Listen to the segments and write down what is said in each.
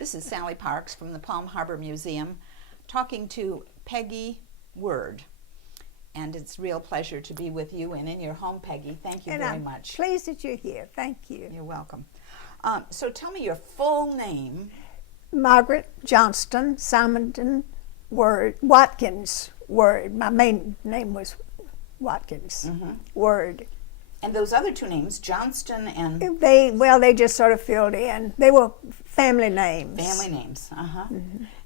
This is Sally Parks from the Palm Harbor Museum talking to Peggy Word. And it's a real pleasure to be with you and in your home, Peggy. Thank you very much. Pleased that you're here. Thank you. You're welcome. So tell me your full name. Margaret Johnston Simonton Word, Watkins Word. My main name was Watkins Word. And those other two names, Johnston and... They just sort of filled in. They were family names. Family names,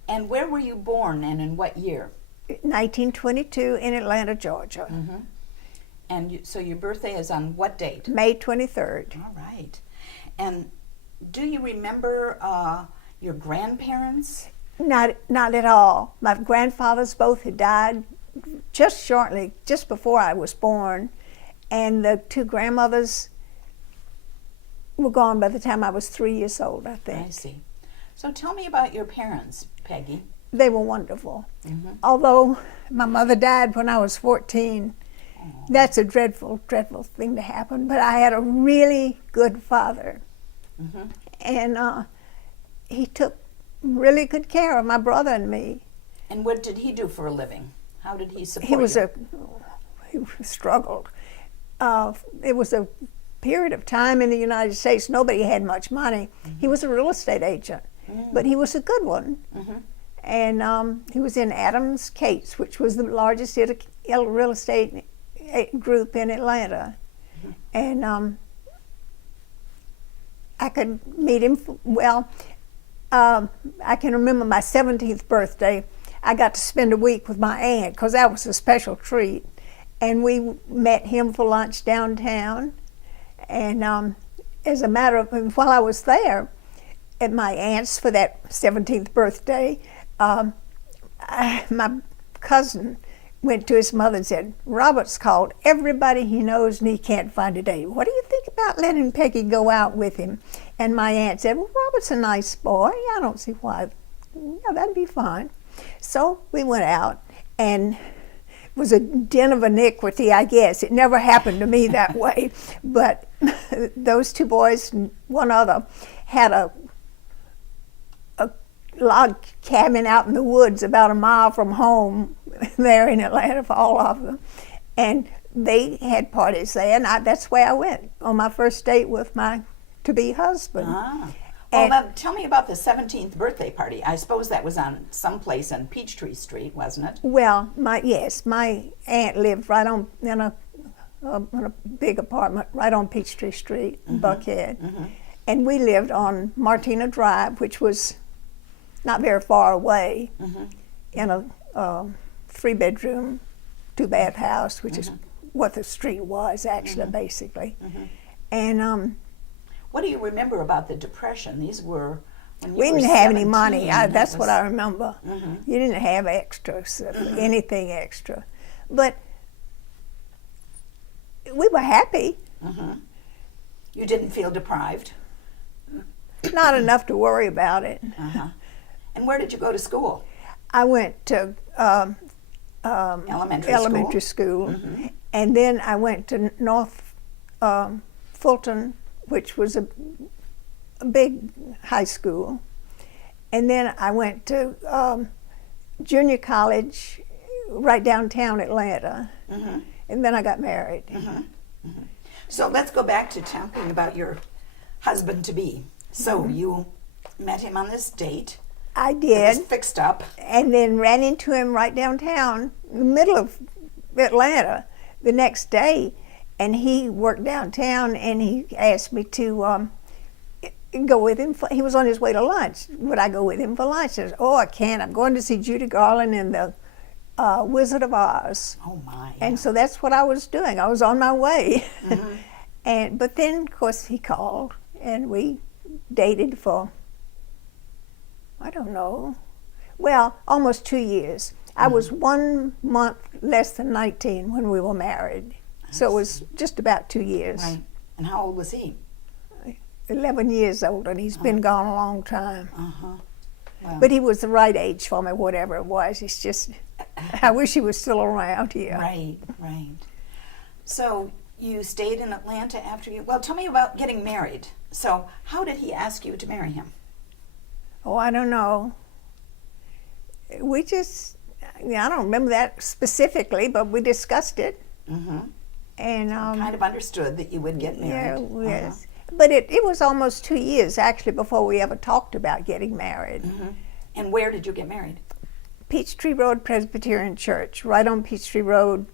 And where were you born and in what year? 1922 in Atlanta, Georgia. And so your birthday is on what date? May 23rd. All right. And do you remember your grandparents? Not at all. My grandfathers both had died just before I was born. And the two grandmothers were gone by the time I was 3 years old, I think. I see. So tell me about your parents, Peggy. They were wonderful. Although my mother died when I was 14. That's a dreadful, dreadful thing to happen. But I had a really good father. And he took really good care of my brother and me. And what did he do for a living? How did he support you? He struggled. It was a period of time in the United States, nobody had much money. He was a real estate agent, but he was a good one. And he was in Adams Cates, which was the largest real estate group in Atlanta. And I could meet him, I can remember my 17th birthday. I got to spend a week with my aunt because that was a special treat. And we met him for lunch downtown. And as a matter of, while I was there at my aunt's for that 17th birthday, my cousin went to his mother and said, "Robert's called everybody he knows and he can't find a date. What do you think about letting Peggy go out with him?" And my aunt said, "Well, Robert's a nice boy. I don't see why. Yeah, that'd be fine." So we went out, and it was a den of iniquity, I guess. It never happened to me that way. But those two boys and one other had a log cabin out in the woods about a mile from home there in Atlanta for all of them. And they had parties there, and that's where I went on my first date with my to-be husband. Well, tell me about the 17th birthday party. I suppose that was on someplace on Peachtree Street, wasn't it? Well, my aunt lived right on in a big apartment right on Peachtree Street in Buckhead, and we lived on Martina Drive, which was not very far away, in a 3-bedroom, 2-bath house, which is what the street was actually, basically. And what do you remember about the Depression? These were when you we were didn't have any 17, money. That's what I remember. You didn't have extras, anything extra. But we were happy. You didn't feel deprived? Not enough to worry about it. And where did you go to school? I went to elementary school. And then I went to North Fulton, which was a big high school. And then I went to junior college right downtown Atlanta. And then I got married. So let's go back to talking about your husband-to-be. So you met him on this date. I did. It was fixed up. And then ran into him right downtown, in the middle of Atlanta, the next day. And he worked downtown, and he asked me to go with him. He was on his way to lunch. Would I go with him for lunch? I said, "Oh, I can't. I'm going to see Judy Garland in the Wizard of Oz." Oh, my. And so that's what I was doing. I was on my way. But then, of course, he called, and we dated for, I don't know, well, almost 2 years. I was 1 month less than 19 when we were married. So it was just about 2 years. Right. And how old was he? 11 years old, and he's been gone a long time. Wow. But he was the right age for me, whatever it was. It's just, I wish he was still around here. Right. So you stayed in Atlanta after you, well, tell me about getting married. So how did he ask you to marry him? Oh, I don't know. We just, I don't remember that specifically, but we discussed it. Mm-hmm. And Kind of understood that you would get married. yeah, yes. But it was almost 2 years actually before we ever talked about getting married. Mm-hmm. And where did you get married? Peachtree Road Presbyterian Church, right on Peachtree Road.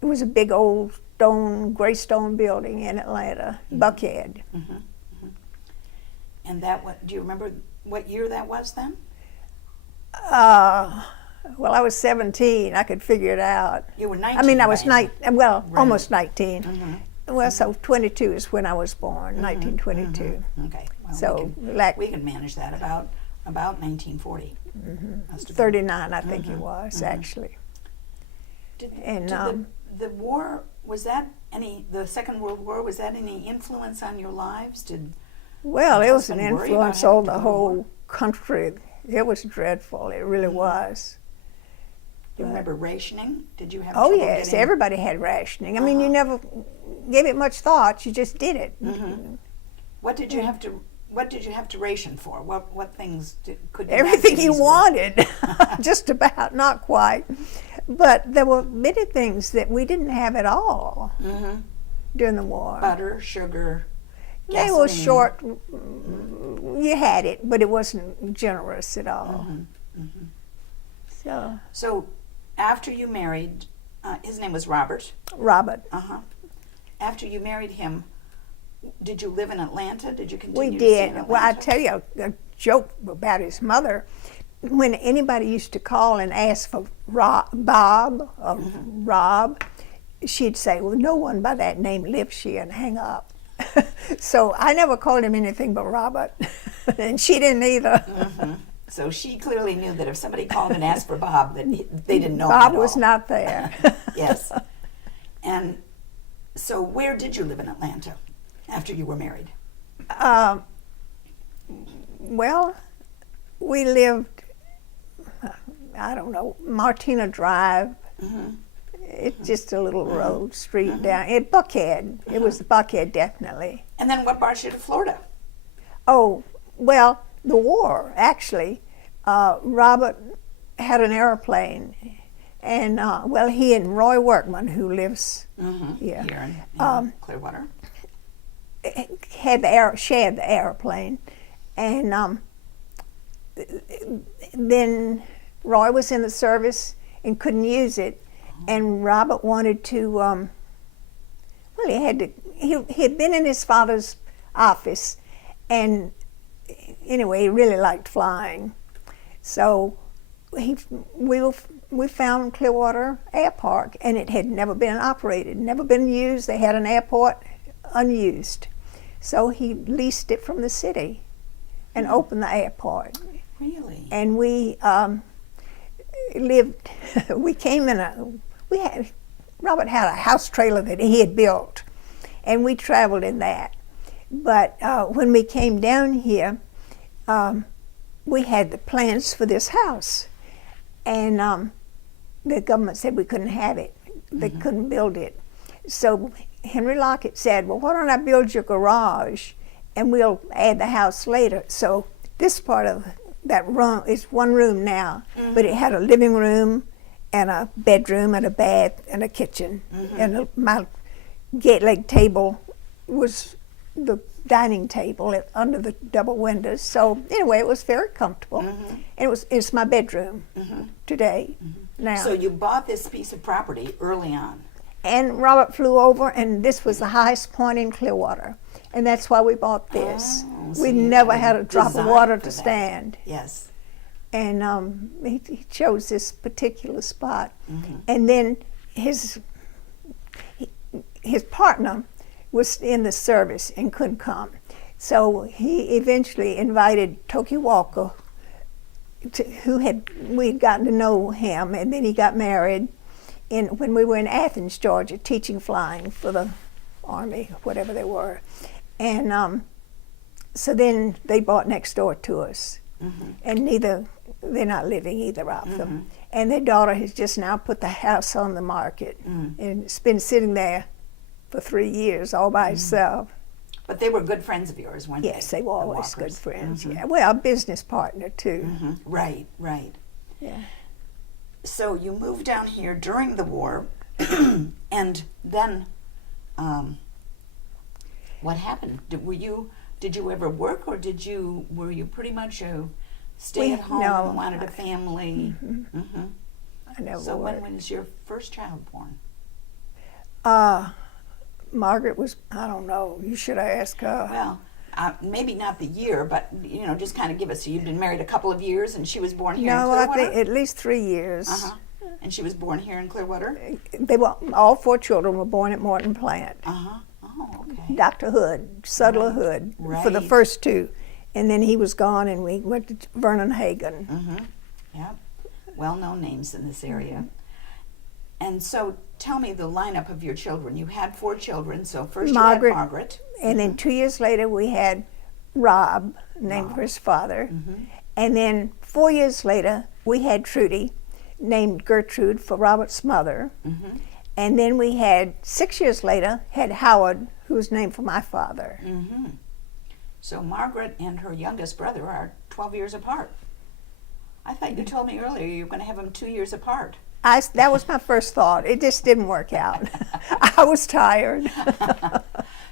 It was a big old gray stone building in Atlanta, Buckhead. Mm-hmm. Mm-hmm. And do you remember what year that was then? Well, I was 17. I could figure it out. You were 19. I mean, I was right? almost 19. Mm-hmm. Well, so 22 is when I was born, 1922. Mm-hmm. Okay. Well, So, we can manage that about 1940. Must have been. 39, I think it was, actually. Did And the war, the Second World War, was that any influence on your lives? well, it was an husband worry influence about on the having to go to war? whole country. It was dreadful. It really was. Do you remember rationing? Did you have Oh, trouble yes. getting... Everybody had rationing. I mean, you never gave it much thought. You just did it. What did you have to ration for? What things could you Everything have you easily? wanted, just about, not quite. But there were many things that we didn't have at all during the war. Butter, sugar, They were gasoline. short. You had it, but it wasn't generous at all. So after you married, his name was Robert. Robert, After you married him, did you live in Atlanta? Did you we continue to stay in did. Atlanta? Well, I tell you a joke about his mother. When anybody used to call and ask for Bob or Rob, she'd say, "Well, no one by that name lives here," and hang up. So I never called him anything but Robert, and she didn't either. So she clearly knew that if somebody called and asked for Bob, that they didn't know him Bob at was all. not there. Yes. And so where did you live in Atlanta after you were married? Well, we lived, I don't know, Martina Drive. It's just a little road, street down. Buckhead. It was Buckhead, definitely. And then what brought you to Florida? Oh, well, the war, actually. Robert had an airplane. And, well, he and Roy Workman, who lives here, Here in Clearwater. shared the airplane. And then Roy was in the service and couldn't use it. And Robert wanted to, well, he had been in his father's office, and anyway, he really liked flying. So we found Clearwater Airpark, and it had never been operated, never been used. They had an airport unused. So he leased it from the city and opened the airport. Really? And we lived, Robert had a house trailer that he had built, and we traveled in that. But when we came down here, we had the plans for this house, and the government said we couldn't have it. They couldn't build it. So Henry Lockett said, "Well, why don't I build your garage, and we'll add the house later." So this part of that room is one room now, but it had a living room and a bedroom and a bath and a kitchen. And my gate leg table was the dining table under the double windows. So anyway, it was very comfortable. And it's my bedroom today now. So you bought this piece of property early on. And Robert flew over, and this was the highest point in Clearwater. And that's why we bought this. Oh, so We you never had had a a drop of design water for to that. stand. Yes. And he chose this particular spot. And then his partner was in the service and couldn't come. So he eventually invited Toki Walker, we'd gotten to know him, and then he got married when we were in Athens, Georgia, teaching flying for the Army, whatever they were. And so then they bought next door to us. And they're not living, either of them. And their daughter has just now put the house on the market. And it's been sitting there for 3 years all by itself. But they were good friends of yours, weren't they? Yes, they were the always good Walkers? friends. Yeah, well, a business partner too. Right, right. Yeah. So you moved down here during the war, and then what happened? Did you ever work, or were you pretty much a stay at home no, and wanted a family? I never So worked. when was your first child born? Margaret was, I don't know, you should ask her. Well, maybe not the year, but just kind of give us. So you've been married a couple of years, and she was born here in No, Clearwater. I think at least 3 years. And she was born here in Clearwater. They were, all 4 children were born at Morton Plant. Oh, okay. Dr. Hood, Sutler Hood, for the Right. first 2. And then he was gone and we went to Vernon Hagen. Yep. Well-known names in this area. And so, tell me the lineup of your children. You had 4 children. So first Margaret. you had Margaret. And then 2 years later we had Rob, named for his father. And then 4 years later we had Trudy, named Gertrude for Robert's mother. And then we had 6 years later had Howard, who was named for my father. So Margaret and her youngest brother are 12 years apart. I thought you told me earlier you were going to have them 2 years apart. That was my first thought. It just didn't work out. I was tired.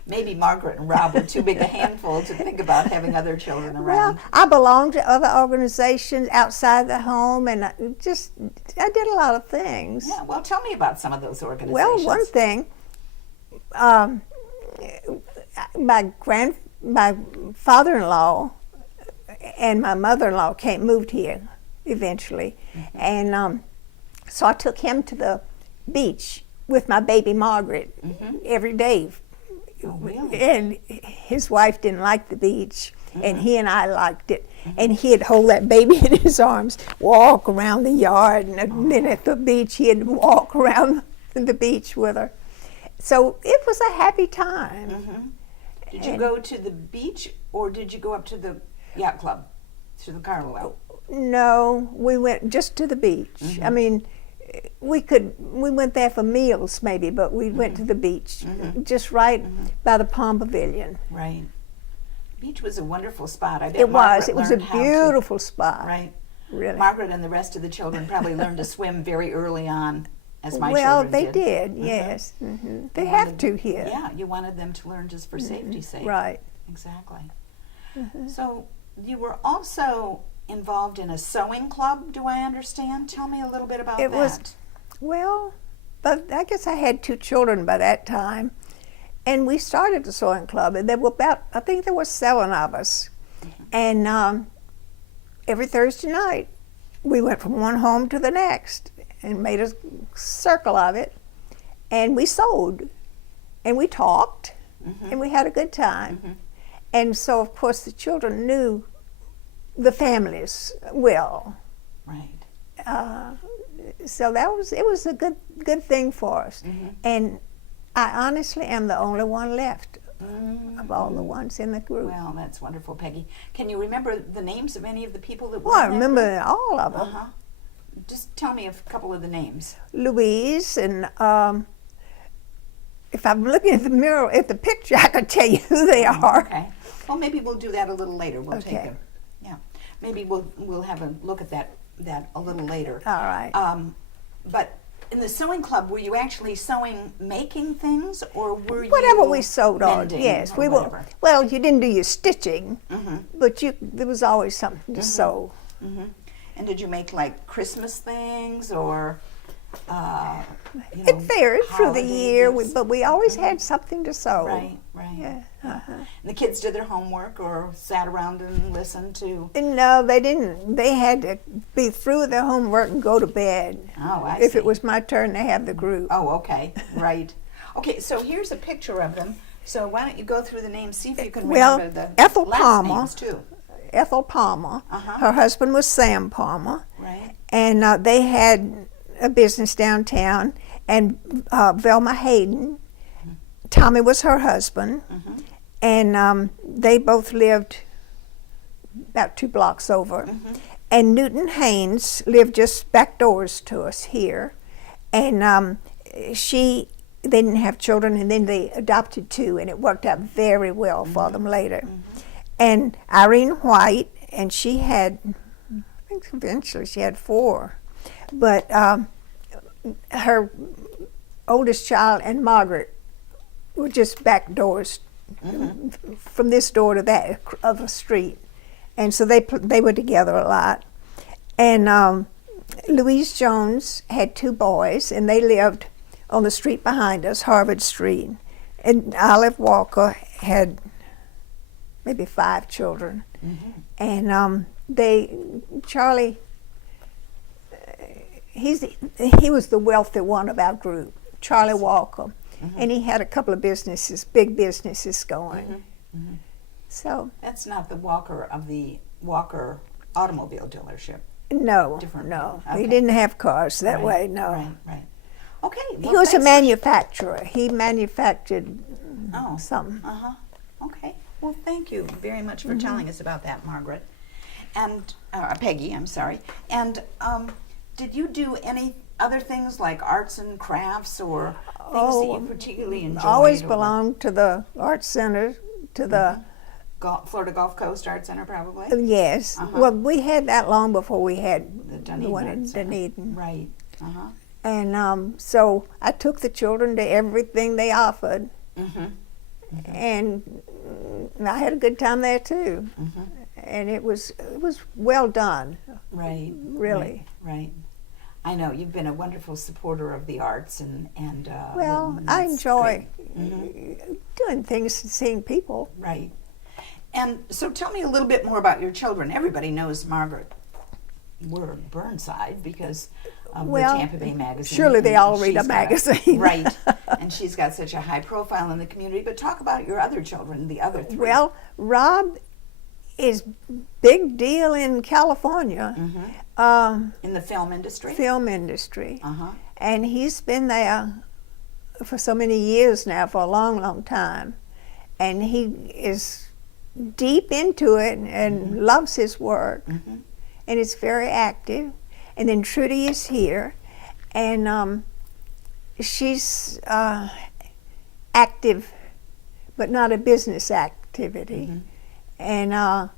Maybe Margaret and Rob were too big a handful to think about having other children around. Well, I belonged to other organizations outside the home, and I did a lot of things. Yeah, well, tell me about some of those organizations. Well, one thing, my father-in-law and my mother-in-law moved here eventually, and so I took him to the beach with my baby Margaret every day. Oh, really? And his wife didn't like the beach, and he and I liked it. And he'd hold that baby in his arms, walk around the yard, and then at the beach he'd walk around the beach with her. So it was a happy time. Did you go to the beach, or did you go up to the yacht club, to the Carlisle? No, we went just to the beach. I mean, we went there for meals maybe, but we went to the beach, just right by the Palm Pavilion. Right. Beach was a wonderful spot. I bet It Margaret was a learned how to- beautiful spot. Right. Really. Margaret and the rest of the children probably learned to swim very early on, as my Well, children they did. did, yes. They have to here. Yeah, you wanted them to learn just for safety's sake. Right. Exactly. So you were also involved in a sewing club, do I understand? Tell me a little bit about It that. was, well, but I guess I had 2 children by that time. And we started the sewing club, and there were I think there were 7 of us. And every Thursday night, we went from one home to the next and made a circle of it. And we sewed, and we talked, and we had a good time. And so, of course, the children knew the families well. Right. So it was a good thing for us. And I honestly am the only one left of all the ones in the group. Well, that's wonderful, Peggy. Can you remember the names of any of the people that were Well, I in that remember group? all of them. Just tell me a couple of the names. Louise, and if I'm looking at the mirror, at the picture, I could tell you who they are. Okay. Well, maybe we'll do that a little later. We'll take Okay. them. Yeah. Maybe we'll have a look at that a little later. All right. But in the sewing club, were you actually sewing, making things, or were you Whatever we sewed on, mending yes. or We were. whatever? Well, you didn't do your stitching, but there was always something to sew. And did you make like Christmas things or? It varied through the holiday year, gifts? but we always had something to sew. Right. Yeah. And the kids did their homework or sat around and listened to. And no, they didn't. They had to be through with their homework and go to bed. Oh, I If see. it was my turn to have the group. Oh, okay, right. Okay, so here's a picture of them. So why don't you go through the names, see if you can Well, remember the Ethel last Palmer. names too. Ethel Palmer. Her husband was Sam Palmer. Right. And they had a business downtown. And Velma Hayden, Tommy was her husband. And they both lived about 2 blocks over. And Newton Haynes lived just back doors to us here. And she they didn't have children, and then they adopted 2, and it worked out very well for them later. And Irene White, and she had, I think eventually she had 4, but her oldest child and Margaret were just back doors from this door to that other street, and so they were together a lot. And Louise Jones had 2 boys, and they lived on the street behind us, Harvard Street. And Olive Walker had maybe 5 children. And Charlie, he was the wealthy one of our group, Charlie Walker. And he had a couple of businesses, big businesses going. So that's not the Walker of the Walker automobile dealership. No, Different. no. Okay. He didn't have cars that way, no. Right. Okay. He was a manufacturer. He manufactured something. Okay. Well, thank you very much for telling us about that, Margaret. And Peggy, I'm sorry. And did you do any other things like arts and crafts or things that you particularly enjoyed? Always belonged to the Arts Center, to the Florida Gulf Coast Art Center, probably? Yes. Well, we had that long before we had The the one in Art Center. Dunedin. Right. And so I took the children to everything they offered. And I had a good time there too. And it was well done. Right. Really. Right. I know you've been a wonderful supporter of the arts and well, I enjoy doing things and seeing people. Right. And so tell me a little bit more about your children. Everybody knows Margaret Burnside because of the Tampa Bay Magazine. Surely they all read a magazine. Right. And she's got such a high profile in the community. But talk about your other children, the other 3. Well, Rob is big deal in California. In the film industry? Film industry. And he's been there for so many years now, for a long, long time. And he is deep into it and loves his work. And is very active. And then Trudy is here. And she's active, but not a business activity. And I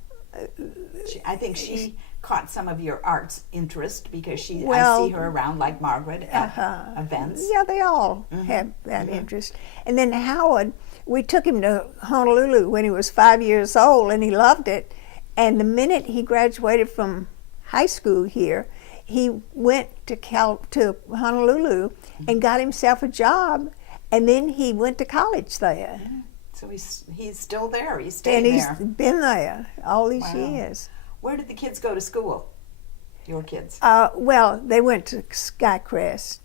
think she caught some of your arts interest because I see her around like Margaret at events. Yeah, they all have that interest. And then Howard, we took him to Honolulu when he was 5 years old, and he loved it. And the minute he graduated from high school here, he went to Honolulu and got himself a job, and then he went to college there. So he's still there. He's staying there. And he's been there all these years. Where did the kids go to school? Your kids? Well, they went to Skycrest,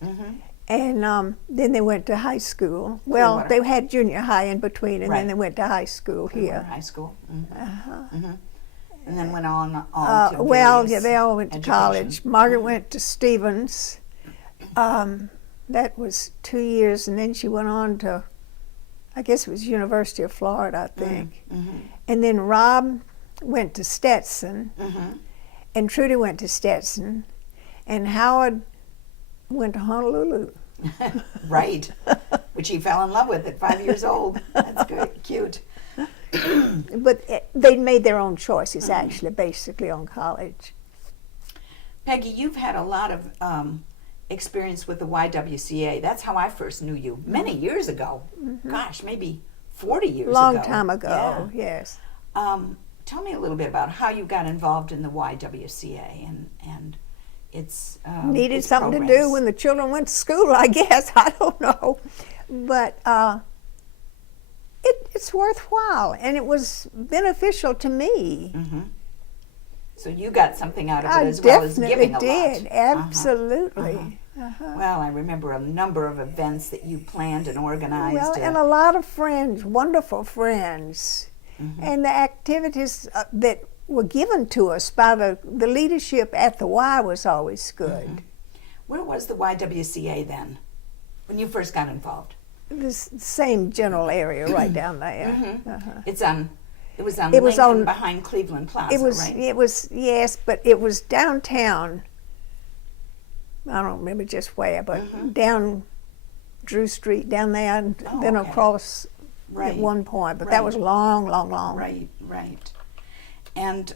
and then they went to high school. Well, they had junior high in between, and then they went to high school here. High school. And then went on to they all went to college. Margaret went to Stevens. That was 2 years, and then she went on to, I guess it was University of Florida, I think. And then Rob went to Stetson, and Trudy went to Stetson, and Howard went to Honolulu. Right, which he fell in love with at 5 years old. That's good, cute. But they made their own choices, actually, basically, on college. Peggy, you've had a lot of experience with the YWCA. That's how I first knew you, many years ago. Gosh, maybe 40 years ago. Long time ago, yes. Tell me a little bit about how you got involved in the YWCA and its needed its something programs. to do when the children went to school, I guess. I don't know. But it's worthwhile, and it was beneficial to me. So you got something out of it as well as giving a lot. I definitely did, absolutely. Well, I remember a number of events that you planned and organized. Well, and a lot of friends, wonderful friends. And the activities that were given to us by the leadership at the Y was always good. Where was the YWCA then, when you first got involved? The same general area right down there. It was on Lincoln behind Cleveland Plaza, right? It was, yes, but it was downtown. I don't remember just where, but down Drew Street down there, and Oh, then okay. across Right. at one point. But Right. that was long, long, long. Right, right. And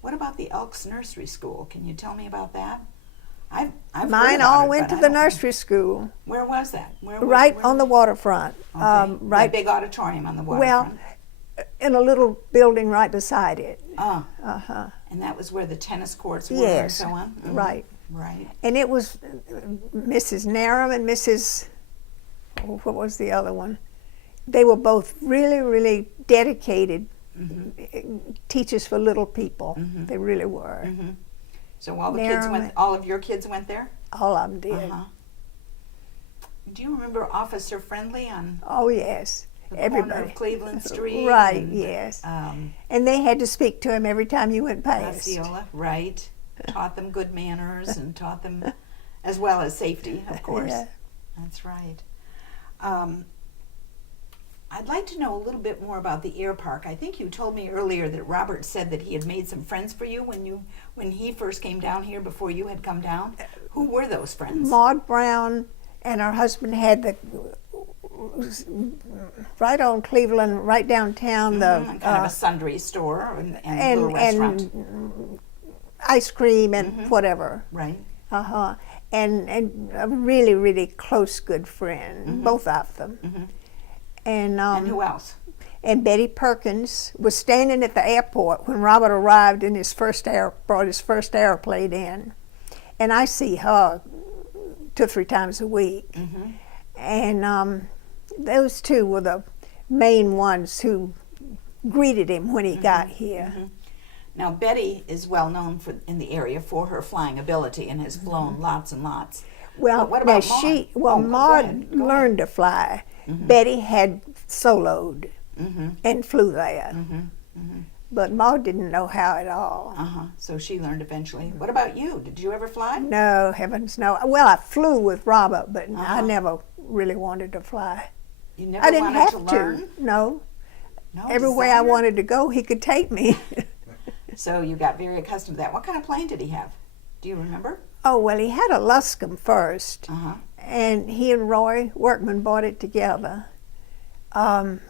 what about the Elks Nursery School? Can you tell me about that? I've heard Mine about all it, went but to I the don't know. nursery school, Where was that? Where right where? on the waterfront. Okay. Right That big auditorium on the Well, waterfront. in a little building right beside it. And that was where the tennis courts were and Yes, so on? Mhm. right. Right. And it was Mrs. Narum and Mrs. What was the other one? They were both really, really dedicated teachers for little people. They really were. So all the kids Narum- went. All of your kids went there. All of them did. Do you remember Officer Friendly on Oh yes, the corner everybody. of Cleveland Street? Right. and, Yes. Um, And they had to speak to him every time you went past. Osceola, right? Taught them good manners and taught them, as well as safety, of course. Yeah. That's right. I'd like to know a little bit more about the air park. I think you told me earlier that Robert said that he had made some friends for you when he first came down here before you had come down. Who were those friends? Maud Brown and her husband had the right on Cleveland, right downtown. The kind of a sundry store and little restaurant. and ice cream and whatever. Right. And a really, really close good friend, both of them. And who else? And Betty Perkins was standing at the airport when Robert arrived in brought his first airplane in. And I see her 2 or 3 times a week. And those two were the main ones who greeted him when he got here. Now, Betty is well known in the area for her flying ability and has flown lots and lots. Well, But what about Maud? Maud Go ahead. learned to fly. Betty had soloed and flew there. But Maud didn't know how at all. So she learned eventually. What about you? Did you ever fly? No, heavens no. Well, I flew with Robert, but I never really wanted to fly. You never I didn't wanted have to learn? No. No, Everywhere I desire? wanted to go, he could take me. So you got very accustomed to that. What kind of plane did he have? Do you remember? Oh, well, he had a Luscombe first, and he and Roy Workman bought it together. And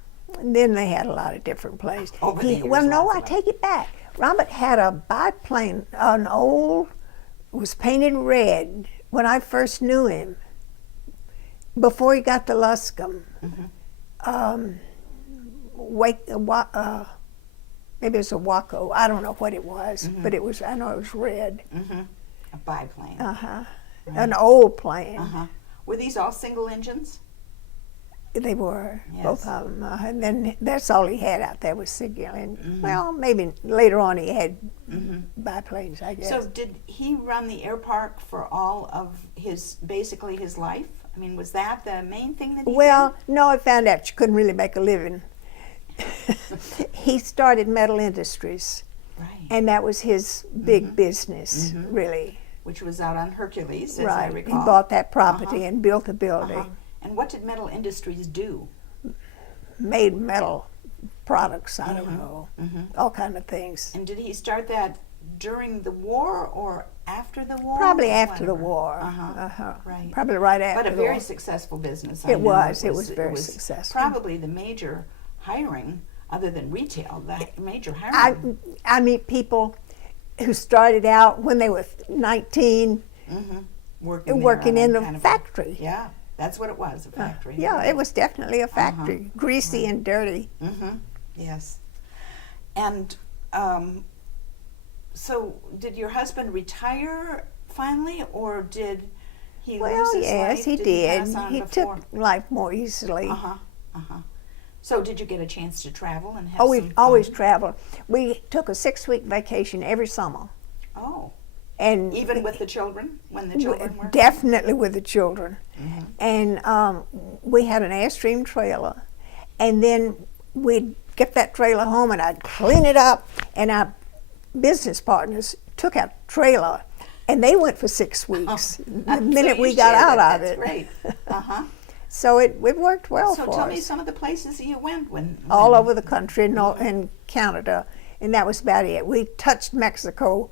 then they had a lot of different planes. Over the years, Well, no, lots I of take it back. Robert had a biplane, an old, was painted red when I first knew him, before he got the Luscombe. Maybe it was a Waco. I don't know what it was, but it was. I know it was red. A biplane. An old plane. Were these all single engines? They were, Yes. both of them. And then that's all he had out there was single. And well, maybe later on he had biplanes, I guess. So did he run the air park for all of basically his life? I mean, was that the main thing that he Well, no, I found out you couldn't really make a living. He started Metal Industries, did? Right. and that was his big business, really. Which was out on Hercules, as I Right. He recall. bought that property and built a building, And what did Metal Industries do? made metal products, I don't know, all kind of things. And did he start that during the war or after the war? Probably Or after the whatever? war. Right. Probably right after But a the very war. successful business. I It know. was. It was very successful. Probably the major hiring, other than retail, the major hiring. I meet people who started out when they were 19 working working there on in the kind of factory. Yeah, that's what it was, a factory. Yeah, it was definitely a factory, greasy and dirty. Yes. And so did your husband retire finally, or did he lose Well, his yes, life? he did. pass on He before? took life more easily. So did you get a chance to travel and have Oh, some we fun? always traveled. We took a 6-week vacation every summer, Oh, and even with the children, when the children were? definitely with the children. And we had an Airstream trailer, and then we'd get that trailer home, and I'd clean it up, and our business partners took our trailer, and they went for 6 weeks the minute So we you got shared out of That's it. great. So it worked well So for tell us. me some of the places you went when All over the country and Canada, and that was about it. We touched Mexico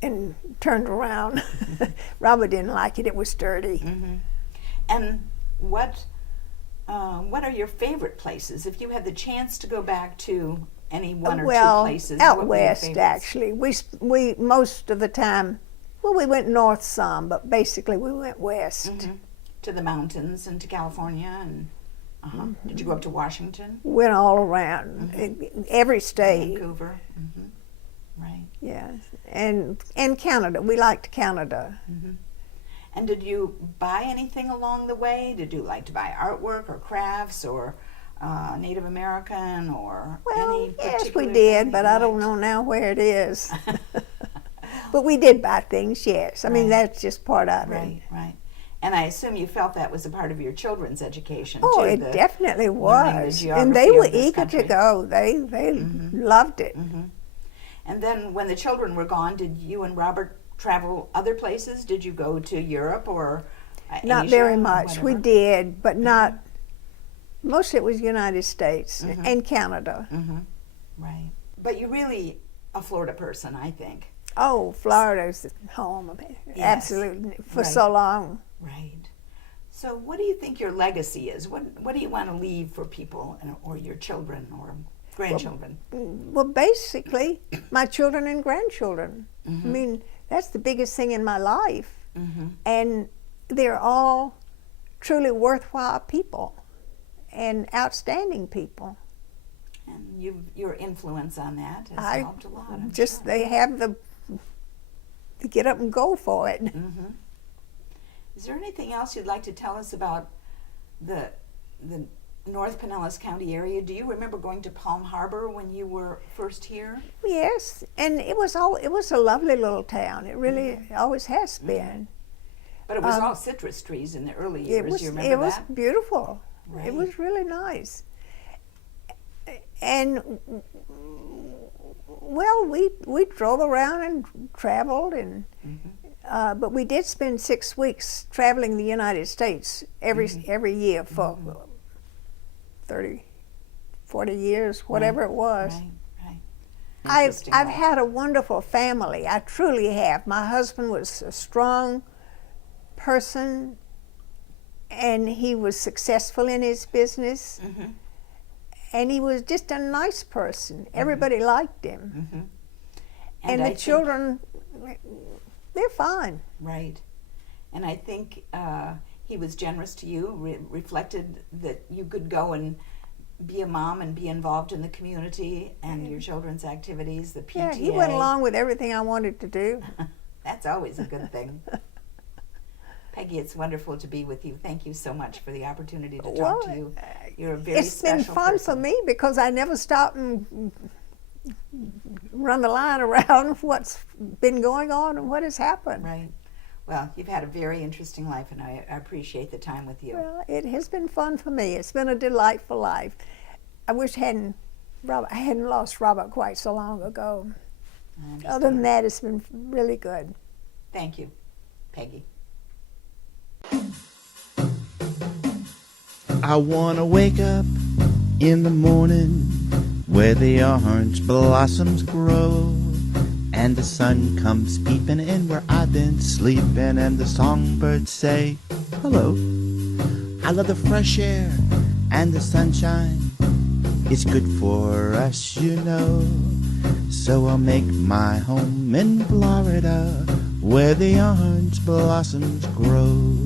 and turned around. Robert didn't like it. It was dirty. And what are your favorite places? If you had the chance to go back to any one or Well, two places, out what were your west, favorites? actually. We most of the time, well, we went north some, but basically we went west. To the mountains and to California and did you go up to Washington? Went all around, every state. Vancouver? Right. Yes, and Canada. We liked Canada. And did you buy anything along the way? Did you like to buy artwork or crafts or Native American or Well, any yes, particular we thing did, that but you I don't liked? know now where it is. But we did buy things, yes. I mean, Right. that's just part of it. Right, right. And I assume you felt that was a part of your children's education Oh, too. it definitely learning the was. geography And they of were this eager country. to go. They loved it. And then when the children were gone, did you and Robert travel other places? Did you go to Europe or Not Asia very or much. We whatever? did, but not. Most of it was United States and Canada. Right. But you're really a Florida person, I think. Oh, Florida's home. Absolutely. For Right. so long. Right. So what do you think your legacy is? What do you want to leave for people or your children or grandchildren? Well, basically, my children and grandchildren. I mean, that's the biggest thing in my life. And they're all truly worthwhile people and outstanding people. And your influence on that has I helped a lot. I'm just, sure. they have to get up and go for it. Is there anything else you'd like to tell us about the North Pinellas County area? Do you remember going to Palm Harbor when you were first here? Yes, and it was a lovely little town. It really always has been. But it was all citrus trees in the early years. Do you remember It was that? beautiful. Right. It was really nice. And well, we drove around and traveled, and but we did spend 6 weeks traveling the United States every year for 30, 40 years, whatever it was. Right, right. I've Interesting I've life. had a wonderful family. I truly have. My husband was a strong person, and he was successful in his business. And he was just a nice person. Everybody liked him. And I the think- children, they're fine. Right. And I think he was generous to you, reflected that you could go and be a mom and be involved in the community and your children's activities, the PTA. Yeah, he went along with everything I wanted to do. That's always a good thing. Peggy, it's wonderful to be with you. Thank you so much for the opportunity to talk to you. You're a very It's special been fun person. for me because I never stop and run the line around what's been going on and what has happened. Right. Well, you've had a very interesting life, and I appreciate the time with you. Well, it has been fun for me. It's been a delightful life. I wish I hadn't lost Robert quite so long ago. I understand. Other than that, it's been really good. Thank you, Peggy. I wanna wake up in the morning where the orange blossoms grow, and the sun comes peeping in where I've been sleeping, and the songbirds say hello. I love the fresh air and the sunshine. It's good for us, you know. So I'll make my home in Florida where the orange blossoms grow.